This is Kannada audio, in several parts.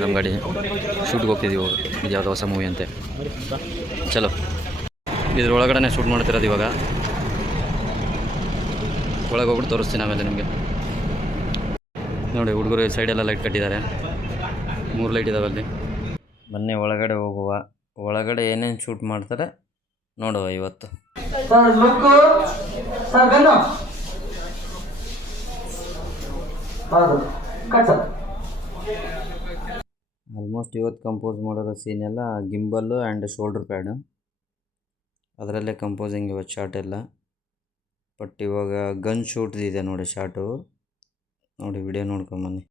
ನಮ್ಮ ಗಾಡಿ ಶೂಟ್ಗೆ ಹೋಗ್ತಿದ್ದೀವಿ ಇದು ಯಾವುದೋ ಹೊಸ ಮೂವಿ ಅಂತೆ. ಚಲೋ ಇದ್ರೊಳಗಡೆ ಶೂಟ್ ಮಾಡ್ತಿರೋದು. ಇವಾಗ ಒಳಗೆ ಹೋಗ್ಬಿಟ್ಟು ತೋರಿಸ್ತೀನಿ ಆಮೇಲೆ ನಿಮಗೆ. ನೋಡಿ ಹುಡುಗರು ಸೈಡೆಲ್ಲ ಲೈಟ್ ಕಟ್ಟಿದ್ದಾರೆ, 3 ಲೈಟ್ ಇದಾವೆ ಅಲ್ಲಿ. ಬನ್ನಿ ಒಳಗಡೆ ಹೋಗುವ. ಒಳಗಡೆ ಏನೇನು ಶೂಟ್ ಮಾಡ್ತಾರೆ ನೋಡುವ ಇವತ್ತು. ಆಲ್ಮೋಸ್ಟ್ ಇವತ್ತು ಕಂಪೋಸ್ ಮಾಡಿರೋ ಸೀನ್ ಎಲ್ಲ ಗಿಂಬಲ್ಲು ಆ್ಯಂಡ್ ಶೋಲ್ಡ್ರ್ ಪ್ಯಾಡು, ಅದರಲ್ಲೇ ಕಂಪೋಸಿಂಗ್ ಇವತ್ತು ಶಾರ್ಟ್ ಎಲ್ಲ. ಬಟ್ ಇವಾಗ ಗನ್ ಶೂಟ್ ಇದೆ ನೋಡಿ ಶಾರ್ಟು. ನೋಡಿ ವಿಡಿಯೋ ನೋಡ್ಕೊಂಬನ್ನಿ.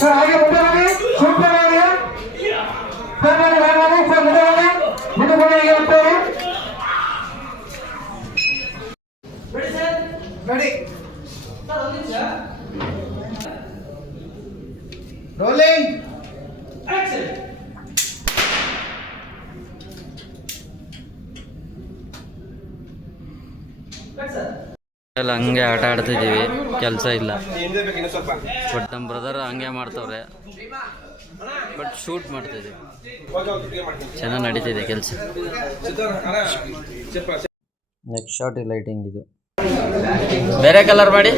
सर आगे बढ़े आगे शूट कर रहे हैं सर मेरे भाई वाले सर मुझे बोले ये ऊपर है ready sir ready sir rolling action cut sir ಎಲ್ಲ ಹಂಗೆ ಆಟ ಆಡ್ತಿದ್ದೀವಿ, ಕೆಲಸ ಇಲ್ಲ. ಬಟ್ ನಮ್ಮ ಬ್ರದರ್ ಹಂಗೆ ಮಾಡ್ತವ್ರೆ, ಬಟ್ ಶೂಟ್ ಮಾಡ್ತಿದ್ದೀವಿ. ಚೆನ್ನಾಗಿ ನಡೀತಿದೆ ಕೆಲಸ. ನೆಕ್ಸ್ಟ್ ಶಾರ್ಟ್ ಲೈಟಿಂಗ್ ಇದು ಬೇರೆ ಕಲರ್ ಮಾಡಿ.